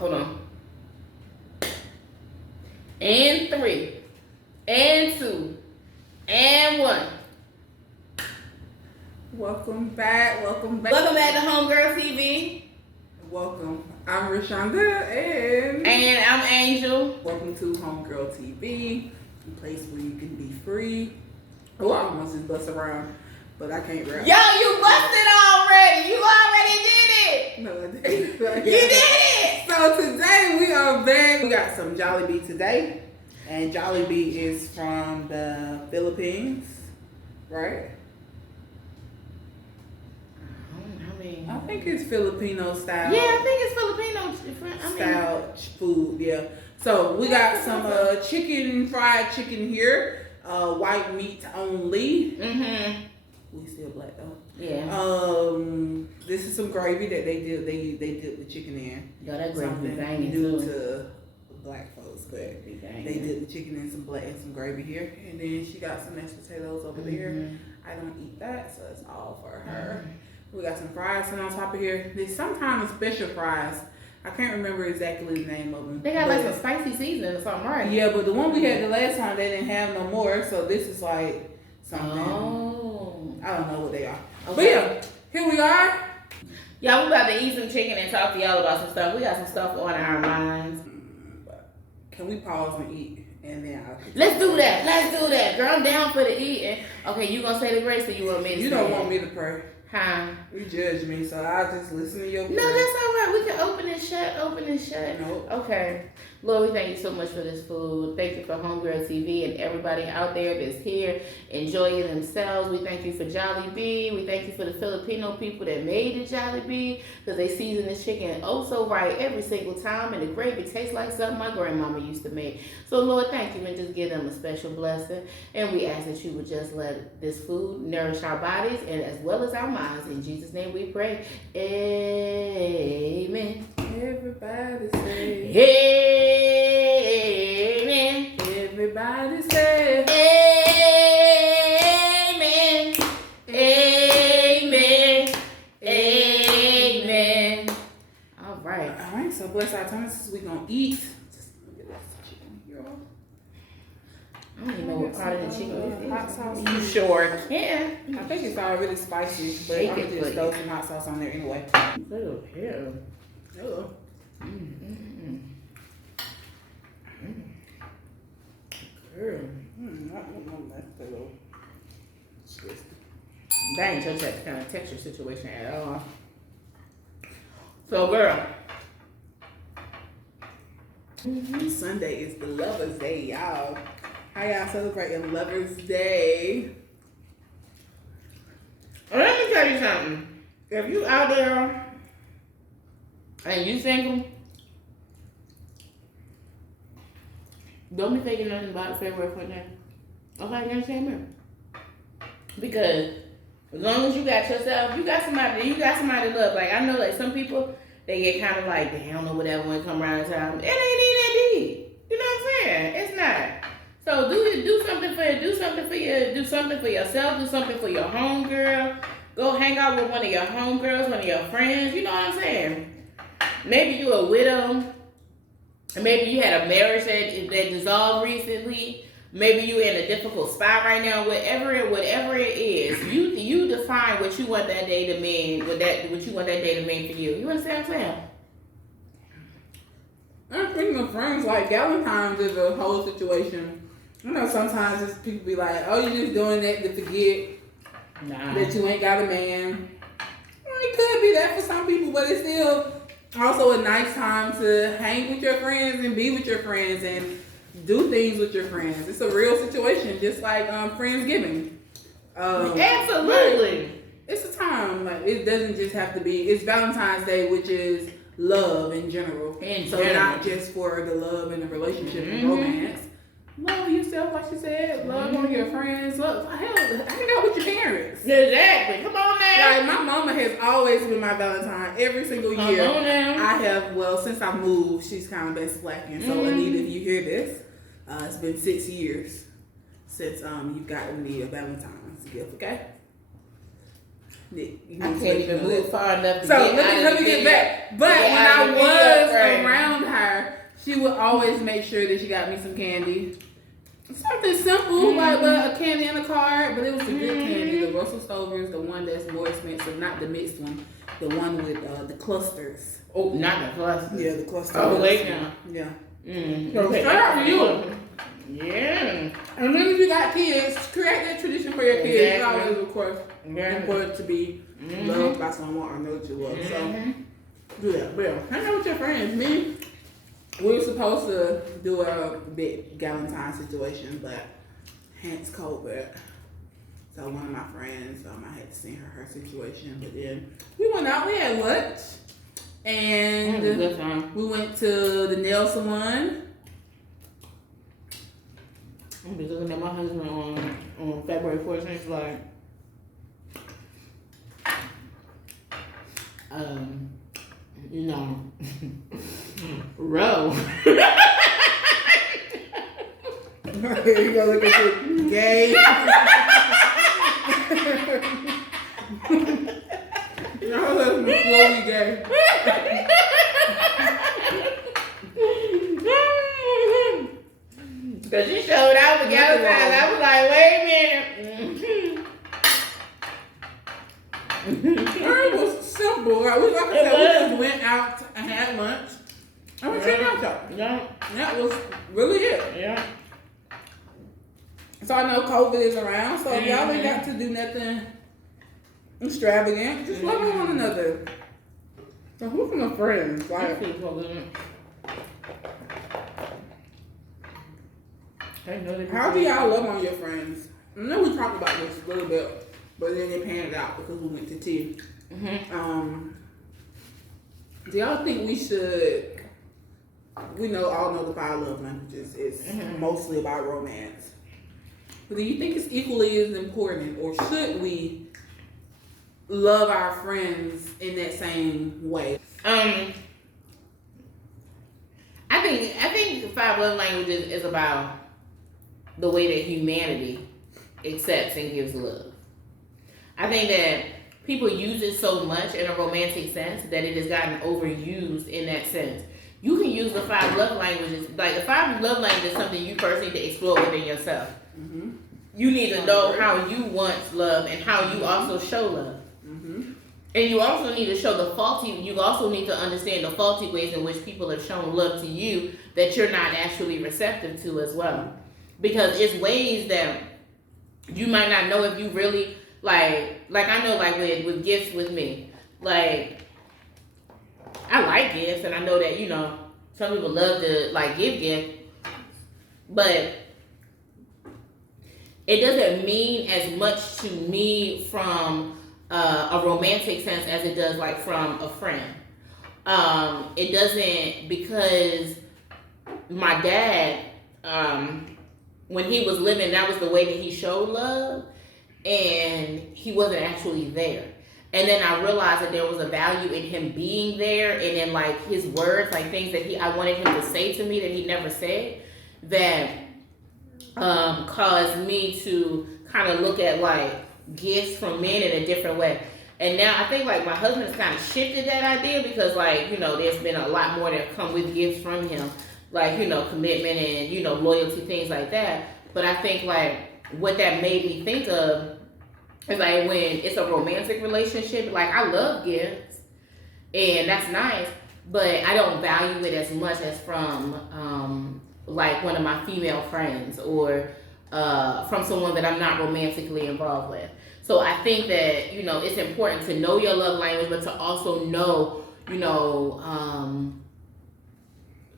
Hold on. And 3. And 2. And 1. Welcome back. Welcome back to Homegirl TV. Welcome. I'm Rashonda and I'm Angel. Welcome to Homegirl TV, a place where you can be free. Oh, I almost just bust around, but I can't rap. Yo, you busted already. You already did it. No, I didn't. You did it. So today we are back. We got some Jollibee today, and Jollibee is from the Philippines, right? I think it's Filipino style. Yeah, I think it's Filipino style food. Yeah. So we got some fried chicken here. White meat only. Mm-hmm. We still black though. Yeah. This is some gravy that they did. They did the chicken in. Yo, that gravy banging new to black folks, but they did the chicken in some gravy here, and then she got some mashed potatoes over there. I don't eat that, so it's all for her. We got some fries on top of here. There's sometimes special fries. I can't remember exactly the name of them. They got like some spicy seasoning or something, right? Yeah, but the one we had the last time, they didn't have no more. So this is like something. Oh. I don't know what they are. Okay. But yeah, here we are. Y'all, we about to eat some chicken and talk to y'all about some stuff. We got some stuff on our minds. Can we pause and eat? And then Let's do that. Girl, I'm down for the eating. Okay, you gonna say the grace or you want me to say it? You don't want me to pray. Huh? You judge me, so I'll just listen to your prayer. No, that's all right. We can open and shut. Nope. Okay. Lord, we thank you so much for this food. Thank you for Homegirl TV and everybody out there that's here enjoying themselves. We thank you for Jollibee. We thank you for the Filipino people that made the Jollibee, because they season this chicken oh so right every single time, and the gravy tastes like something my grandmama used to make. So Lord, thank you, and just give them a special blessing. And we ask that you would just let this food nourish our bodies and as well as our minds. In Jesus' name we pray. Amen. Everybody say amen. Everybody say amen. Amen. Amen. All right, so bless our tongues. We're gonna eat. Just look at this chicken here. I don't even know what part of the chicken is. Hot sauce. You sure can. I think it's already spicy, but I'm gonna just throw some hot sauce on there anyway. Little hair. Oh. Girl. That ain't your kind of texture situation at all. So, girl. Sunday is the Lover's Day, y'all. How y'all celebrating Lover's Day? Let me tell you something. If you out there and you single, don't be thinking nothing about February 29th. Okay, you understand me? Because as long as you got yourself, you got somebody to love. Like, I know, like, some people, they get kind of like, they don't know whatever when it come around time. It ain't even that deep. You know what I'm saying? It's not. So do something for yourself, do something for your homegirl. Go hang out with one of your homegirls, one of your friends. You know what I'm saying? Maybe you a widow. Maybe you had a marriage that dissolved recently. Maybe you in a difficult spot right now. Whatever it is, you define what you want that day to mean. What you want that day to mean for you. You understand what I'm saying? I'm thinking of friends, like Valentine's is a whole situation. You know, sometimes people be like, "Oh, you just doing that to forget that you ain't got a man." Well, it could be that for some people, but it's still also a nice time to hang with your friends and be with your friends and do things with your friends. It's a real situation, just like Friendsgiving. Absolutely. It's a time, like, it doesn't just have to be, it's Valentine's Day, which is love in general. Not just for the love and the relationship and romance. Love yourself, like she said. Love on your friends. Hell, hang out with your parents. Exactly. Come on now. Like, my mama has always been my Valentine every single year. Come on now. I have, since I moved, she's kind of been slacking. So, Anita, if you hear this, it's been 6 years since you've gotten me a Valentine's gift, okay? I can't even move far enough to let me get back. But when I was around she would always make sure that she got me some candy. Something simple, like a candy and a card, but it was a good candy. The Russell Stover is the one that's more expensive, not the mixed one. The one with the clusters. Oh, not the clusters. Yeah, the clusters. Oh, wait now. Yeah. So shout out to you. Yeah. And then if you got kids, create that tradition for your kids. It's always, of course, important to be loved by someone or know that you love. So, do that. But hang out with your friends. Me, we were supposed to do a big Valentine situation, but hence COVID. So one of my friends, I had to send her situation. But then we went out, we had lunch, and we went to the nail salon. I'm just looking at my husband on February 14th, like, you know, row. Here you go, look at you, gay. Your husband is slowly gay. Because you showed out with Valentine. I was like, wait a minute. It was simple. Like we just went out and had lunch. And we came out though. Yeah. That was really it. Yeah. So I know COVID is around, so if y'all ain't got to do nothing extravagant, just love one another. So who's my friends? Like, how do y'all love on your friends? I know we talked about this a little bit, but then it panned out because we went to tea. Do y'all think we should? We all know the 5 love languages. It's mostly about romance. But do you think it's equally as important, or should we love our friends in that same way? I think 5 love languages is about the way that humanity accepts and gives love. I think that people use it so much in a romantic sense that it has gotten overused in that sense. You can use the 5 love languages, like the 5 love languages is something you first need to explore within yourself. You need to know how you want love and how you also show love. And you also need to show you also need to understand the faulty ways in which people have shown love to you that you're not actually receptive to as well. Because it's ways that you might not know if you really, like I know like with gifts with me, like I like gifts and I know that, some people love to like give gifts, but it doesn't mean as much to me from a romantic sense as it does like from a friend. It doesn't, because my dad, when he was living, that was the way that he showed love, and he wasn't actually there. And then I realized that there was a value in him being there, and then like his words, like things that I wanted him to say to me that he never said, that caused me to kind of look at like gifts from men in a different way. And now I think like my husband has kind of shifted that idea, because like, there's been a lot more that come with gifts from him, like, commitment and, loyalty, things like that. But I think like what that made me think of is like when it's a romantic relationship, like I love gifts and that's nice, but I don't value it as much as from like one of my female friends or from someone that I'm not romantically involved with. So I think that, it's important to know your love language, but to also know,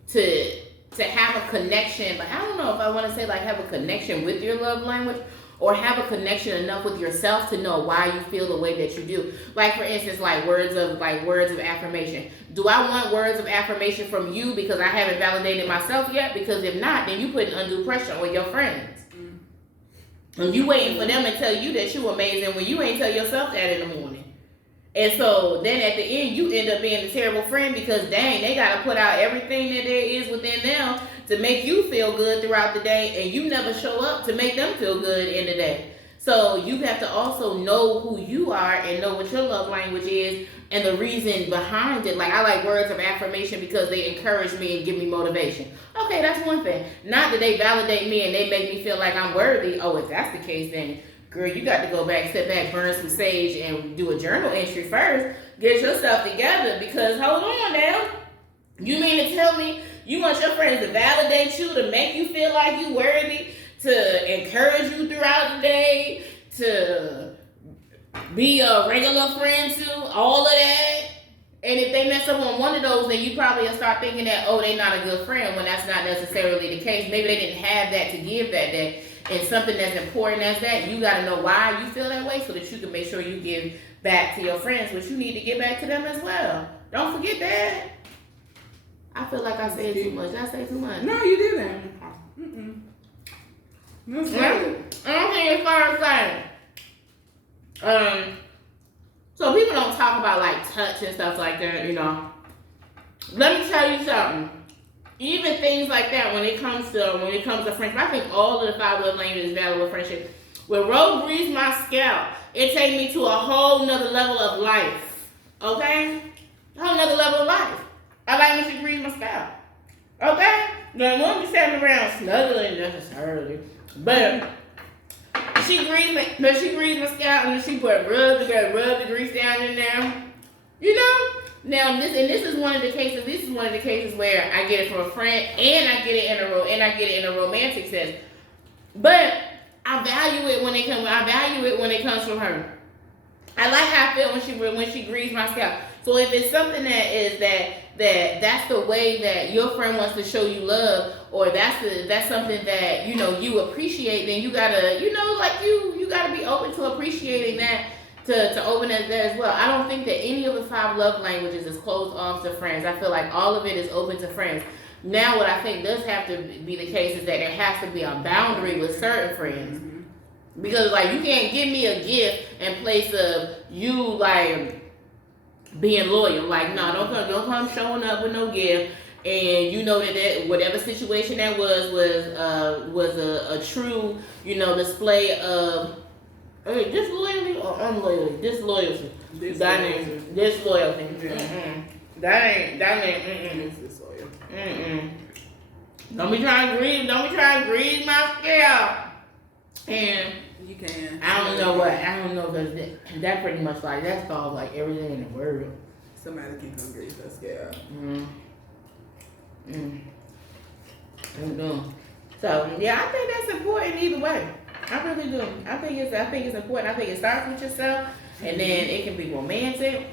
to have a connection. But I don't know if I want to say like have a connection with your love language, or have a connection enough with yourself to know why you feel the way that you do. Like for instance, like words of affirmation. Do I want words of affirmation from you because I haven't validated myself yet? Because if not, then you put undue pressure on your friends. And you waiting for them to tell you that you amazing when you ain't tell yourself that in the morning. And so then at the end, you end up being a terrible friend, because dang, they got to put out everything that there is within them to make you feel good throughout the day, and you never show up to make them feel good in the day. So you have to also know who you are and know what your love language is and the reason behind it. Like, I like words of affirmation because they encourage me and give me motivation. Okay, that's one thing. Not that they validate me and they make me feel like I'm worthy. Oh, if that's the case, then girl, you got to go back, sit back, burn some sage, and do a journal entry first. Get yourself together, because hold on now. You mean to tell me you want your friends to validate you, to make you feel like you worthy, to encourage you throughout the day, to be a regular friend to, all of that? And if they mess up on one of those, then you probably will start thinking that, oh, they're not a good friend, when that's not necessarily the case. Maybe they didn't have that to give that day. And something as important as that, you got to know why you feel that way so that you can make sure you give back to your friends what you need to get back to them as well. Don't forget that. I feel like I said too much. Did I say too much? No, you didn't. That's good. I don't think it's far as so people don't talk about like touch and stuff like that, you know. Let me tell you something. Even things like that, when it comes to friendship, I think all of the 5 love languages is valid with friendship. When Ro greased my scalp, it takes me to a whole nother level of life. Okay? A whole nother level of life. I like when she greased my scalp. Okay? Now, we won't be sitting around snuggling necessarily. But she greased my scalp, and then she put rub the grease down in there. You know? Now this is one of the cases. This is one of the cases where I get it from a friend, and I get it in a romantic sense. But I value it when it comes from her. I like how I feel when she greases my scalp. So if it's something that is that's the way that your friend wants to show you love, or that's something that you appreciate, then you gotta you gotta be open to appreciating that. To open that as well. I don't think that any of the 5 love languages is closed off to friends. I feel like all of it is open to friends. Now, what I think does have to be the case is that there has to be a boundary with certain friends. Mm-hmm. Because like, you can't give me a gift in place of you like being loyal. Like, no, don't come showing up with no gift. And you know that whatever situation that was a true display of disloyalty or unloyalty? Disloyalty. Disloyalty. Mm-hmm. That ain't. Disloyal. Mm-mm. Don't be trying to grease my scalp. And you can. I don't know because that pretty much like that solves like everything in the world. Somebody can come grease your scalp. So yeah, I think that's important either way. I really do. I think it's important. I think it starts with yourself, and then it can be romantic.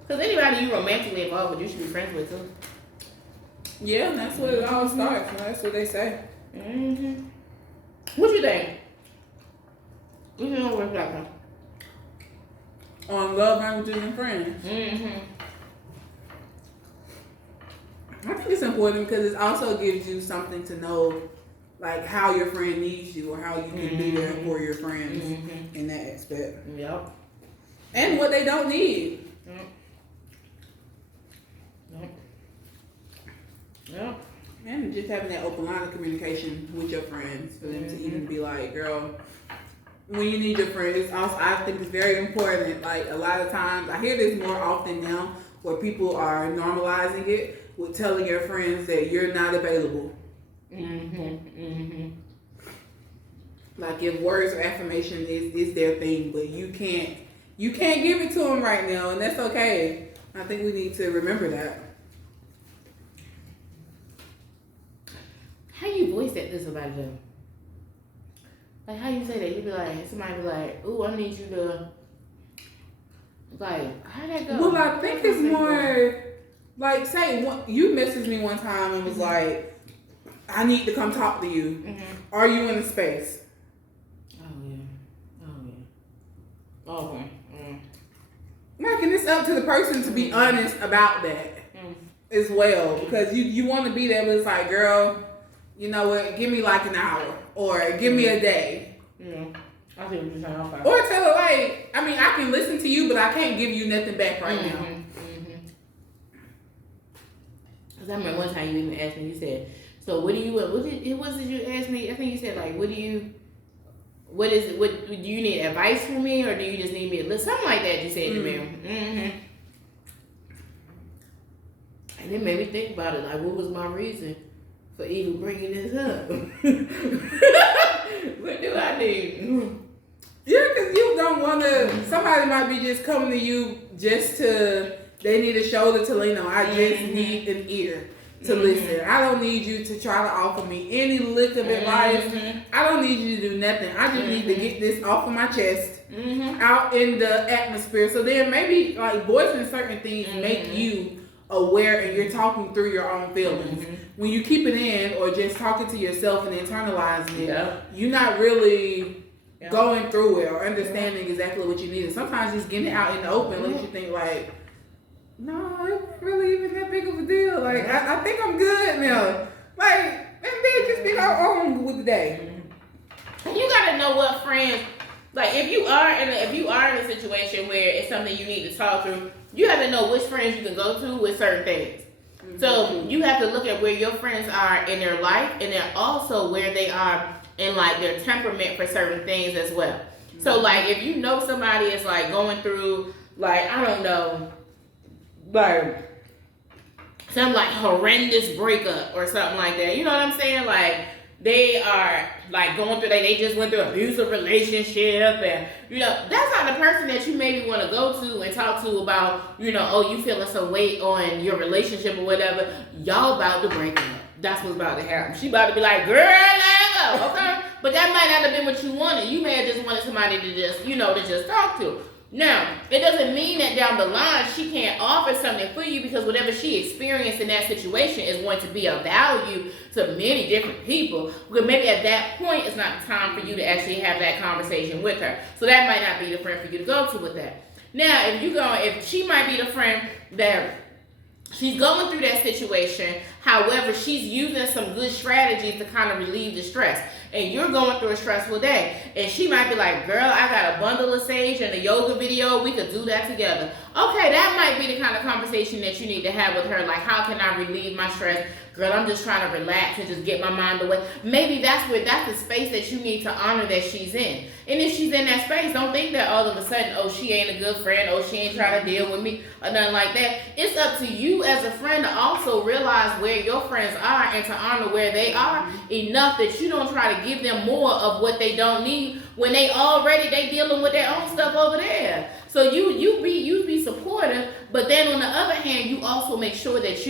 Because anybody you romantically involved with, you should be friends with too. Yeah, that's what it all starts. And that's what they say. Mm-hmm. What you think? What you know what's that on love languages and friends? Mm-hmm. I think it's important because it also gives you something to know, like how your friend needs you or how you can be there for your friends in that aspect. Yep. And what they don't need. Yep. And just having that open line of communication with your friends for them to even be like, girl, when you need your friends, also I think it's very important. Like a lot of times, I hear this more often now where people are normalizing it with telling your friends that you're not available. Like if words of affirmation is their thing, but you can't give it to them right now, and that's okay. I think we need to remember that. How you voice that to somebody though? Like how you say that? You be like, somebody be like, "Ooh, I need you to." Like, how that go? Well, I think it's more like, say you messaged me one time and was like, "I need to come talk to you. Are you in the space?" Okay. Like, and it's up to the person to be honest about that as well, because you want to be there, but it's like, girl, you know what? Give me like an hour or give me a day. Yeah, I see what you're saying. Okay. Or tell her like, I mean, I can listen to you, but I can't give you nothing back right now. Cause I remember one time you even asked me. You said, "So what do you? What did you ask me? I think you said like, what do you what is it? What do you need advice from me, or do you just need me to listen? Something like that. You said to me. Mm-hmm. And it made me think about it. Like, what was my reason for even bringing this up? What do I need? Yeah, because you don't want to. Somebody might be just coming to you just to. They need a shoulder to lean on. I just need an ear to listen. I don't need you to try to offer me any lick of advice. I don't need you to do nothing. I just need to get this off of my chest, out in the atmosphere. So then maybe like voicing certain things make you aware, and you're talking through your own feelings. When you keep it in or just talking to yourself and internalizing it, you're not really going through it or understanding exactly what you need. And sometimes just getting it out in the open lets you think like, no, it wasn't really even that big of a deal. Like, I think I'm good now. Like, and then just be on with the day. And you gotta know what friends, like if you are in a situation where it's something you need to talk through, you have to know which friends you can go to with certain things. So you have to look at where your friends are in their life, and then also where they are in like their temperament for certain things as well. So like if you know somebody is like going through like, I don't know, like some like horrendous breakup or something like that. You know what I'm saying? Like they are like going through, they just went through an abusive relationship, and you know, that's not the person that you maybe want to go to and talk to about, you know, oh, you feeling some weight on your relationship or whatever. Y'all about to break up. That's what's about to happen. She about to be like, girl, let go, okay? But that might not have been what you wanted. You may have just wanted somebody to just, you know, to just talk to. Now, it doesn't mean that down the line she can't offer something for you, because whatever she experienced in that situation is going to be of value to many different people. But maybe at that point, it's not the time for you to actually have that conversation with her. So that might not be the friend for you to go to with that. Now, if she might be the friend that she's going through that situation, however, she's using some good strategies to kind of relieve the stress. And you're going through a stressful day. And she might be like, girl, I got a bundle of sage and a yoga video. We could do that together. Okay, that might be the kind of conversation that you need to have with her. Like, how can I relieve my stress? Girl, I'm just trying to relax and just get my mind away. Maybe that's the space that you need to honor that she's in. And if she's in that space, don't think that all of a sudden, oh, she ain't a good friend, oh, she ain't trying to deal with me, or nothing like that. It's up to you as a friend to also realize where your friends are and to honor where they are enough that you don't try to give them more of what they don't need when they dealing with their own stuff over there. So you be supportive, but then on the other hand, you also make sure that it's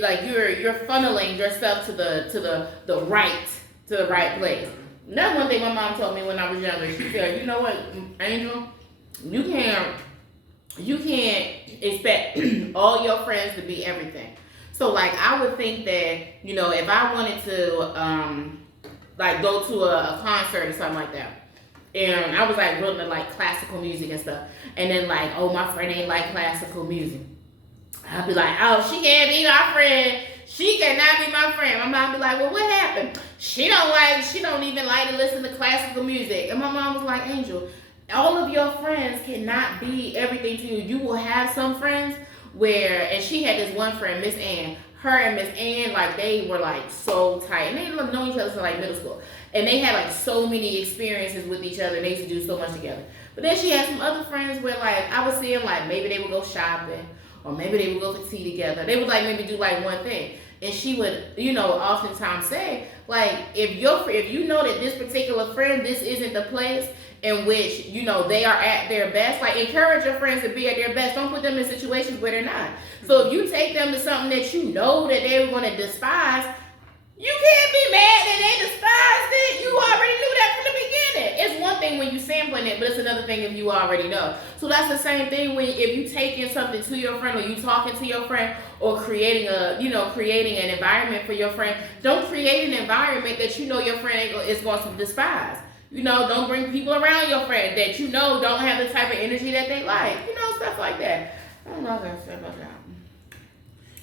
like you're funneling yourself to the right place. And that's one thing my mom told me when I was younger. She said, you know what, Angel, you can't expect all your friends to be everything. So like I would think that, you know, if I wanted to like go to a concert or something like that, and I was like really into like classical music and stuff, and then like, oh, my friend ain't like classical music, I'd be like, oh, she can't be my friend. She cannot be my friend. My mom be like, well, what happened? She don't even like to listen to classical music. And my mom was like, Angel, all of your friends cannot be everything to you. You will have some friends where, and she had this one friend, Miss Ann. Her and Miss Ann, like they were like so tight, and they known each other since like middle school, and they had like so many experiences with each other. And they used to do so much together. But then she had some other friends where like I would see them like maybe they would go shopping, or maybe they would go for tea together. They would like maybe do like one thing. And she would, you know, oftentimes say, like, if you know that this particular friend, this isn't the place in which, you know, they are at their best, like, encourage your friends to be at their best. Don't put them in situations where they're not. So if you take them to something that you know that they were going to despise, you can't be mad that they despised it. You already knew that from the beginning. It's one thing when you sampling it, but it's another thing if you already know. So that's the same thing if you taking something to your friend, or you talking to your friend, or creating an environment for your friend. Don't create an environment that you know your friend is going to despise. You know, don't bring people around your friend that you know don't have the type of energy that they like. You know, stuff like that. I don't know what I'm saying about that.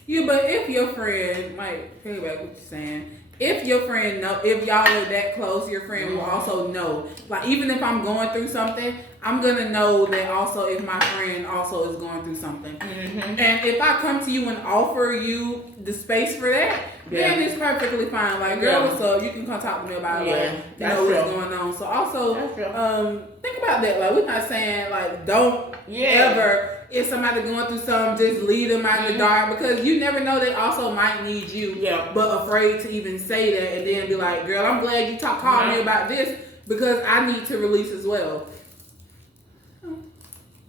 Yeah, but if your friend, might piggyback what you're saying, if your friend know, if y'all are that close, your friend will also know. Like, even if I'm going through something, I'm gonna know that also if my friend also is going through something. And if I come to you and offer you the space for that, then it's perfectly fine. Like, girl, what's up? You can come talk to me about it. Like, you know what's going on. So also, think about that. Like, we're not saying like don't ever. If somebody going through something, just leave them out in the dark, because you never know, they also might need you. But afraid to even say that, and then be like, girl, I'm glad you called me about this, because I need to release as well.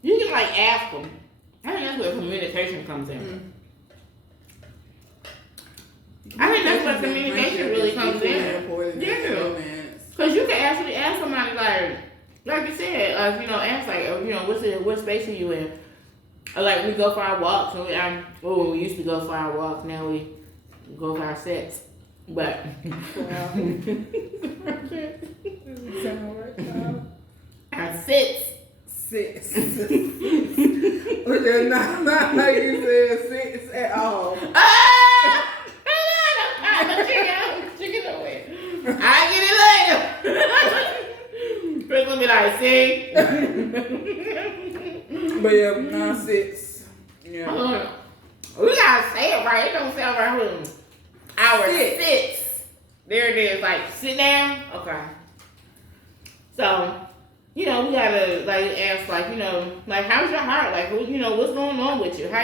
You can like ask them. I think that's where communication comes in. I think that's where communication really comes in. Because you can actually ask somebody like you said, you know, ask like, you know, what space are you in? Or like we go for our walks, and we used to go for our walks. Now we go for our sets, but our sits. Which is not how you said sits at all. Chicken away. I get it later. Chris gonna be like, see. But yeah, sits. Yeah. We gotta say it right. It don't sound right with them. Our sits. There it is. Like, sit down. Okay. So, you know, we gotta like ask, like, you know, like, how's your heart? Like, you know, what's going on with you? How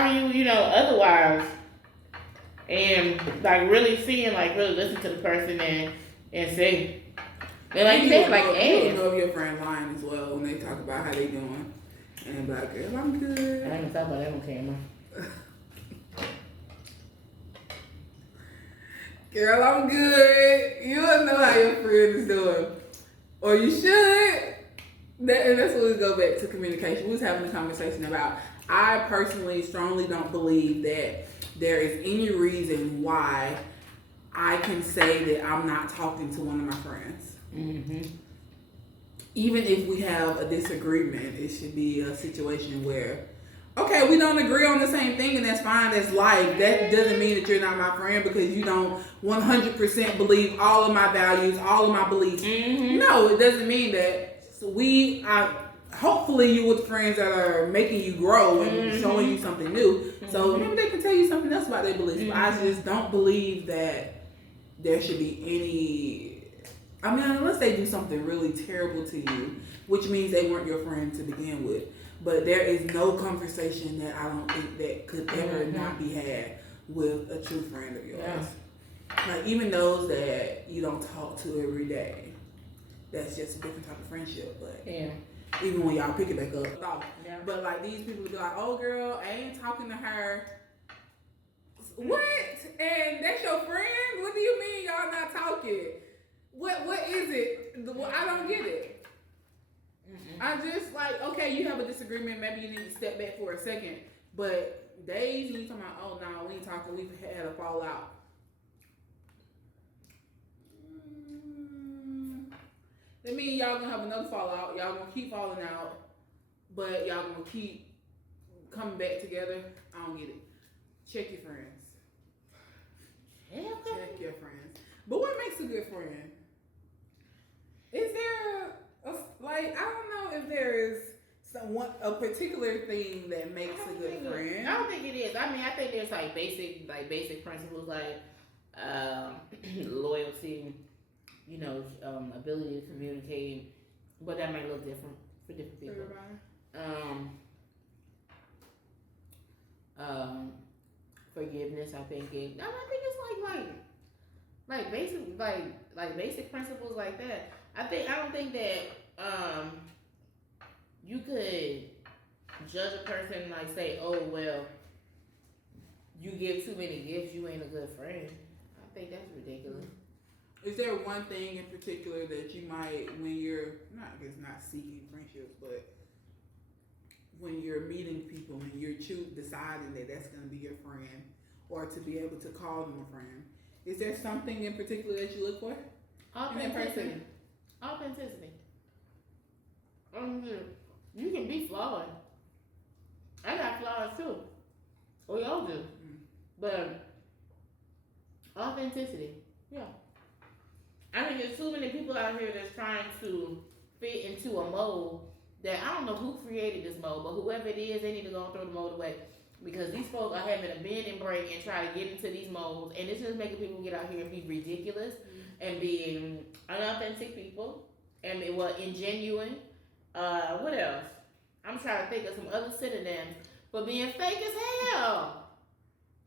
are you, you know, otherwise? And like really seeing, like, really listen to the person and say. And like you said, like, you know if your friend lying as well when they talk about how they doing. And like, girl, I'm good. I ain't talk about that on camera. Girl, I'm good. You don't know how your friend is doing. Or you should. And that's what we go back to communication. We was having a conversation about, I personally strongly don't believe that there is any reason why I can say that I'm not talking to one of my friends. Even if we have a disagreement, it should be a situation where, okay, we don't agree on the same thing, and that's fine. That's life. That doesn't mean that you're not my friend because you don't 100% believe all of my values, all of my beliefs. No, it doesn't mean that. So hopefully you with friends that are making you grow and showing you something new. So maybe they can tell you something else about their beliefs. But I just don't believe that there should be any. I mean, unless they do something really terrible to you, which means they weren't your friend to begin with. But there is no conversation that I don't think that could ever not be had with a true friend of yours. Like, even those that you don't talk to every day, that's just a different type of friendship. But even when y'all pick it back up, but like these people be like, "Oh, girl, I ain't talking to her." What? And that's your friend? What do you mean y'all not talking? What is it? I don't get it. I just like, okay, you have a disagreement. Maybe you need to step back for a second. But days you talking about, oh no, we ain't talking. We've had a fallout. That means y'all gonna have another fallout. Y'all gonna keep falling out, but y'all gonna keep coming back together. I don't get it. Check your friends. Check your friends. But what makes a good friend? Is there I don't know if there is a particular thing that makes a good friend. I don't think it is. I mean, I think there's like basic principles like loyalty, you know, ability to communicate, but that might look different for different people. Forgiveness. I think it's like basic principles like that. I don't think that you could judge a person like say, oh well, you give too many gifts, you ain't a good friend. I think that's ridiculous. Is there one thing in particular that you might, when you're not seeking friendships, but when you're meeting people and you're deciding that that's going to be your friend, or to be able to call them a friend, is there something in particular that you look for? Authenticity. You can be flawed. I got flaws too. We all do. But Authenticity. Yeah. I think there's too many people out here that's trying to fit into a mold that I don't know who created this mold, but whoever it is, they need to go and throw the mold away. Because these folks are having a bend and break and try to get into these molds, and it's just making people get out here and be ridiculous and being unauthentic people and be ingenuine. What else? I'm trying to think of some other synonyms for being fake as hell.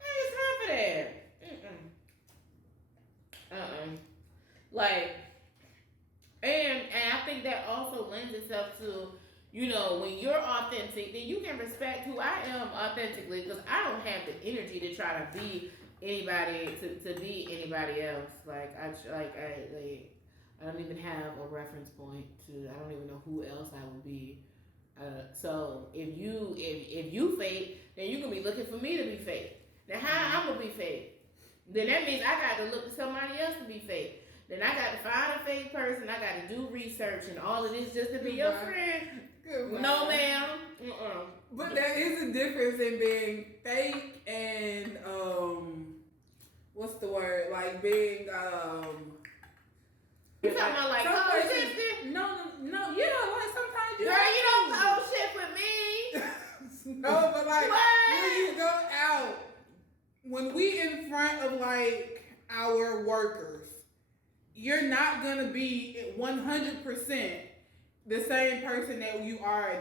Ain't time for that. Like, and I think that also lends itself to, when you're authentic, then you can respect who I am authentically, because I don't have the energy to try to be anybody to be anybody else. Like I don't even have a reference point to. I don't even know who else I would be. So if you fake, then you can be looking for me to be fake. Now how I'm gonna be fake? Then that means I got to look to somebody else to be fake. Then I got to find a fake person. I got to do research and all of this just to be your friend. No, ma'am. But there is a difference in being fake and what's the word? Like being You talking about like cold shit? No, yeah. Like sometimes you. Girl, you don't cold shit with me. No, but like when you go out, when we in front of like our workers, you're not gonna be 100% the same person that you are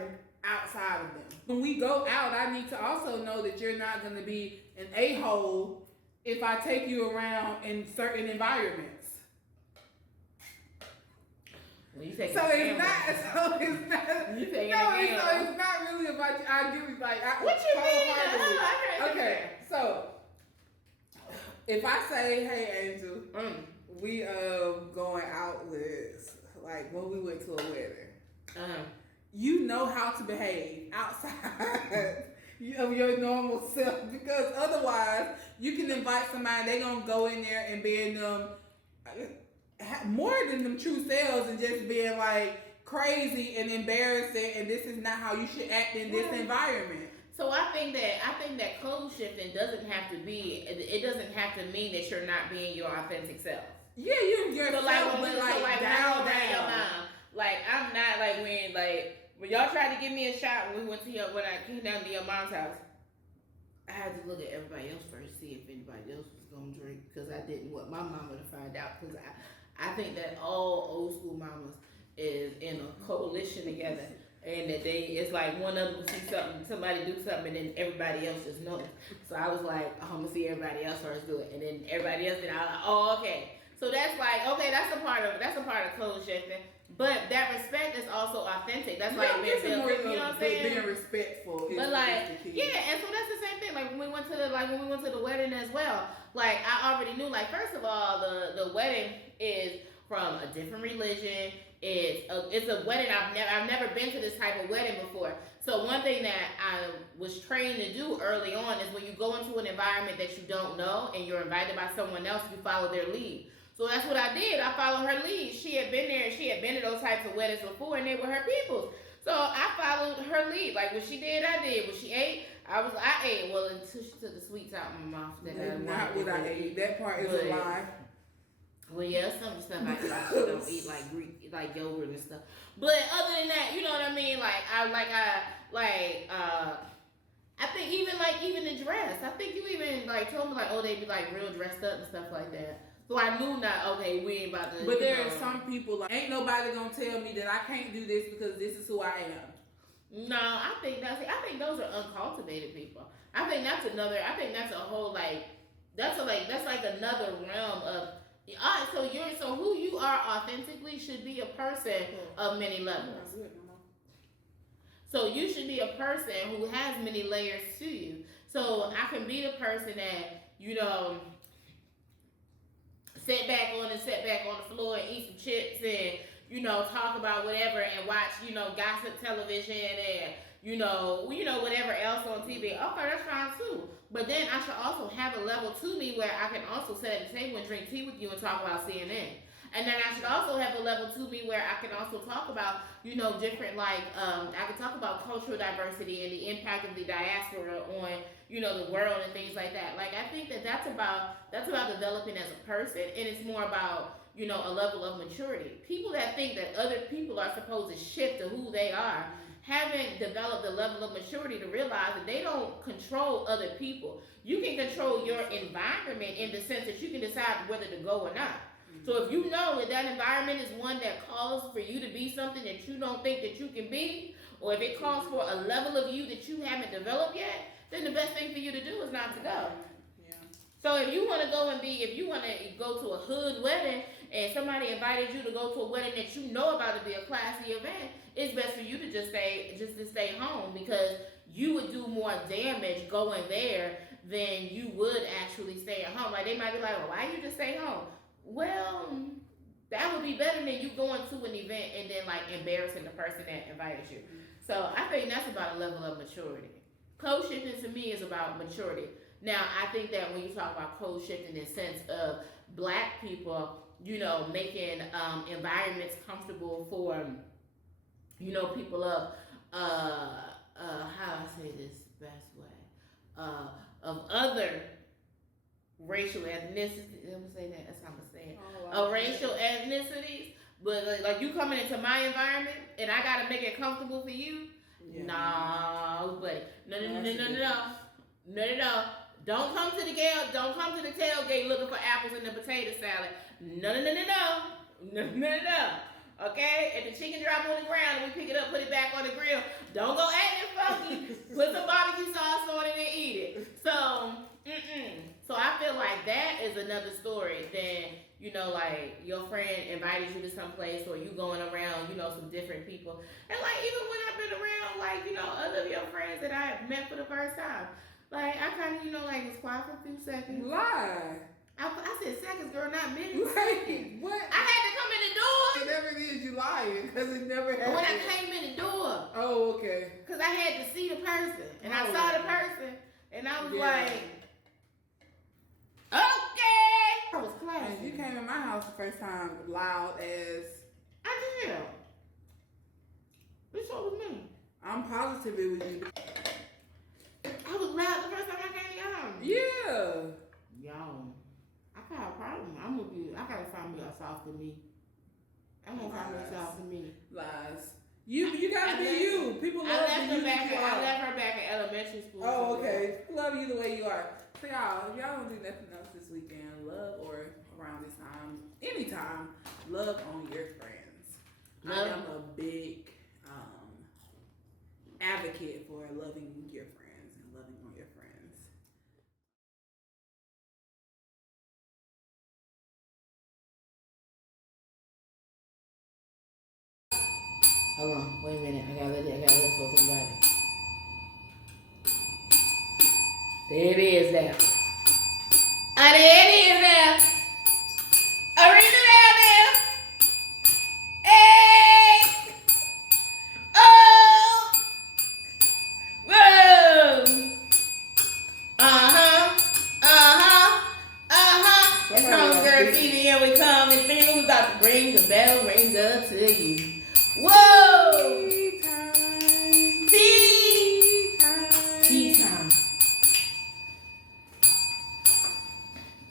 outside of them. When we go out, I need to also know that you're not gonna be an a-hole if I take you around in certain environments. Well, you take so it's not. You taking it's not really about. I do like. What you mean? Okay, so if I say, "Hey, Angel, we going out with like when we went to a wedding," you know how to behave outside of your normal self, because otherwise you can invite somebody, they gonna go in there and be in them more than them true selves and just being like crazy and embarrassing, and this is not how you should act in this environment. So I think that code shifting doesn't have to be. It doesn't have to mean that you're not being your authentic self. Yeah, you're so down. Like I'm not like when y'all tried to give me a shot when I came down to your mom's house. I had to look at everybody else first, see if anybody else was gonna drink, because I didn't want my mama to find out. Because I think that all old school mamas is in a coalition together. And that it's like one of them see something, somebody do something, and then everybody else just knows. So I was like, I'm gonna see everybody else first do it, and then everybody else did. I was like, oh, okay. So that's like, okay, that's a part of code shifting. But that respect is also authentic. That's like being, you know what I'm saying? Being respectful. But like, yeah, and so that's the same thing. Like when we went to the wedding as well. Like I already knew. Like first of all, the wedding is from a different religion. It's a wedding. I've never been to this type of wedding before. So one thing that I was trained to do early on is when you go into an environment that you don't know and you're invited by someone else, you follow their lead. So that's what I did. I followed her lead. She had been there. She had been to those types of weddings before, and they were her peoples. So I followed her lead. Like what she did, I did. What she ate, I ate. Well, until she took the sweets out of my mouth. That's not what I ate. That part is a lie. Well, yeah, some stuff I don't eat, like Greek, like yogurt and stuff. But other than that, you know what I mean? I think even the dress. I think you even like told me like, oh, they be like real dressed up and stuff like that. So I knew we ain't about to. But there are some people like, ain't nobody gonna tell me that I can't do this because this is who I am. No, I think those are uncultivated people. I think that's a whole that's like another realm of. So who you are authentically should be a person of many levels. So you should be a person who has many layers to you. So I can be the person that, sit back on the floor and eat some chips and, talk about whatever and watch, gossip television and, whatever else on TV. Okay, that's fine too. But then I should also have a level to me where I can also sit at the table and drink tea with you and talk about CNN. And then I should also have a level to me where I can also talk about, you know, different like I can talk about cultural diversity and the impact of the diaspora on, you know, the world and things like that. Like I think that that's about developing as a person, and it's more about, you know, a level of maturity. People that think that other people are supposed to shift to who they are haven't developed a level of maturity to realize that they don't control other people. You can control your environment in the sense that you can decide whether to go or not. So if you know that environment is one that calls for you to be something that you don't think that you can be, or if it calls for a level of you that you haven't developed yet, then the best thing for you to do is not to go. Yeah. So if you want to go and if you want to go to a hood wedding and somebody invited you to go to a wedding that you know about to be a classy event, it's best for you to just stay home, because you would do more damage going there than you would actually stay at home. Like they might be like, well, why you just stay home? Well, that would be better than you going to an event and then like embarrassing the person that invited you. So I think that's about a level of maturity. Code shifting to me is about maturity. Now, I think that when you talk about code shifting in the sense of black people, you know, making environments comfortable for, you know, people of how I say this best way, of other racial ethnicities. I'm gonna say that. That's how I'm gonna say it. Of racial ethnicities, but like you coming into my environment and I gotta make it comfortable for you. Yeah. No, but no. Don't come to the tailgate looking for apples in the potato salad. No. Okay? If the chicken drop on the ground and we pick it up, put it back on the grill, don't go acting funky. Put some barbecue sauce on it and eat it. So, So I feel like that is another story than, you know, like your friend invited you to some place or you going around, you know, some different people. And like even when I've been around, like, you know, other of your friends that I met for the first time, like I kind of, you know, like was quiet for a few seconds. Lie. I said seconds, girl, not minutes. Seconds. What? I had to come in the door. Whatever it is, you lying, because it never happened. When I came in the door. Oh, okay. Because I had to see the person. And I saw the person. And I was like, okay. I was classy. And you came in my house the first time loud as... I did. This was me. I'm positive it was you. I was loud the first time I came to your house. Yeah. Y'all, I got a problem. I gotta find me a softer me. I'm gonna find me a softer me. Lies. You gotta be you. People love you. I left her back at elementary school. Oh, okay. Love you the way you are. So y'all, if y'all don't do nothing else this weekend, love or around this time, anytime, love on your friends. I am a big advocate for loving your friends and loving on your friends. Hold on, wait a minute. I gotta let folks invite it. There it is there. There it is there. Arena there. Hey! Oh! Whoa! It's Home Girl TV and we coming through. We about to bring the bell ringer to you. Whoa! Tea time.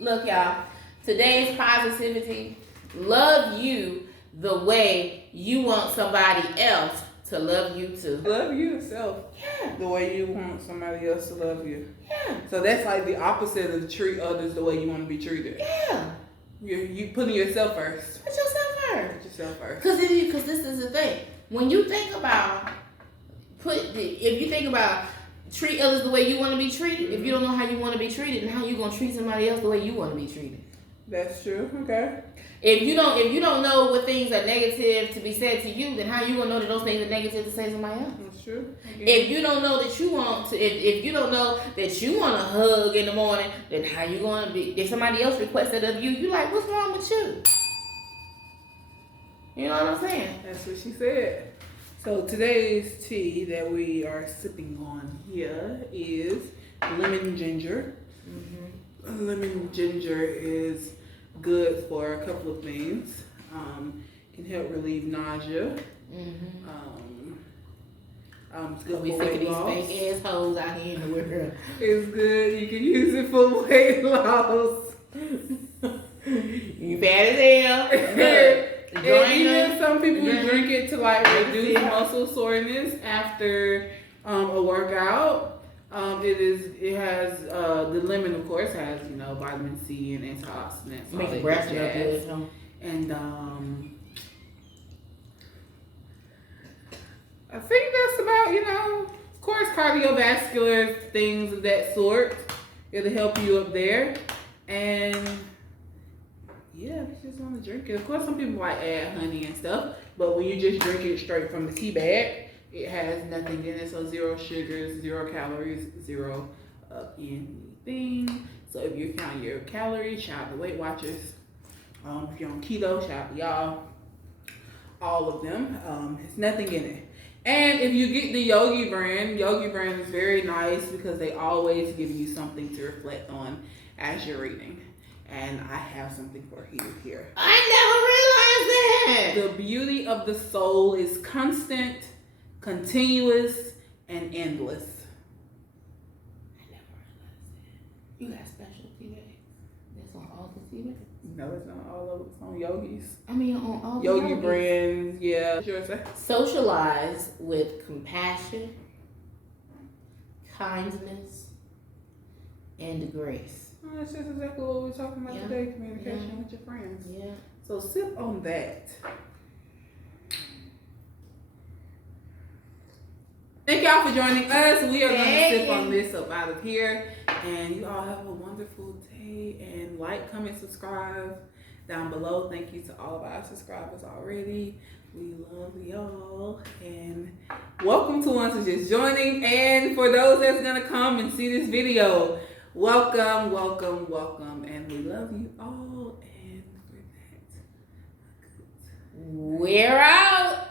Look, y'all. Today's positivity. Love you the way you want somebody else to love you too. Love yourself. Yeah. The way you want somebody else to love you. Yeah. So that's like the opposite of treat others the way you want to be treated. Yeah. You putting yourself first. Put yourself first. Put yourself first. Because this is the thing. When you think about if you think about treat others the way you want to be treated, if you don't know how you want to be treated, and how you gonna treat somebody else the way you want to be treated. That's true. Okay. If you don't know what things are negative to be said to you, then how you gonna know that those things are negative to say to somebody else? That's true. If you don't know that you want to, if you don't know that you want to hug in the morning, then how you gonna be? If somebody else requested of you, you like, what's wrong with you? You know what I'm saying? That's what she said. So today's tea that we are sipping on here is lemon ginger. Mm-hmm. Lemon ginger is good for a couple of things. Can help relieve nausea. It's good We for sick of weight these loss. fake assholes out here in the world. It's good. You can use it for weight loss. You fat as hell. Look, And even some people drink it to like reduce muscle soreness after a workout. It has the lemon, of course, has vitamin C and antioxidants. Make the breath feel good. And I think that's about of course, cardiovascular things of that sort. It'll help you up there, and yeah, if you just want to drink it. Of course, some people might add honey and stuff, but when you just drink it straight from the tea bag, it has nothing in it, so 0 sugars, 0 calories, 0 of anything. So if you're counting your calories, shout out to Weight Watchers. If you're on keto, shout out to y'all. All of them. There's nothing in it. And if you get the Yogi brand is very nice because they always give you something to reflect on as you're reading. And I have something for you here. I never realized that. The beauty of the soul is constant, continuous, and endless. I never realized that. You got special tea bags. That's on all the tea bags. No, it's not all of it. It's on Yogis. I mean, on all Yogi the brands, yeah. Sure, sir. Socialize with compassion, kindness, and grace. Oh, that's just exactly what we're talking about today. Communication with your friends. Yeah. So sip on that. Thank y'all for joining us. We are going to sip on this up out of here. And you all have a wonderful day. And like, comment, subscribe down below. Thank you to all of our subscribers already. We love y'all. And welcome to ones who's just joining. And for those that's going to come and see this video, welcome, welcome, welcome. And we love you all. And for that, We're out.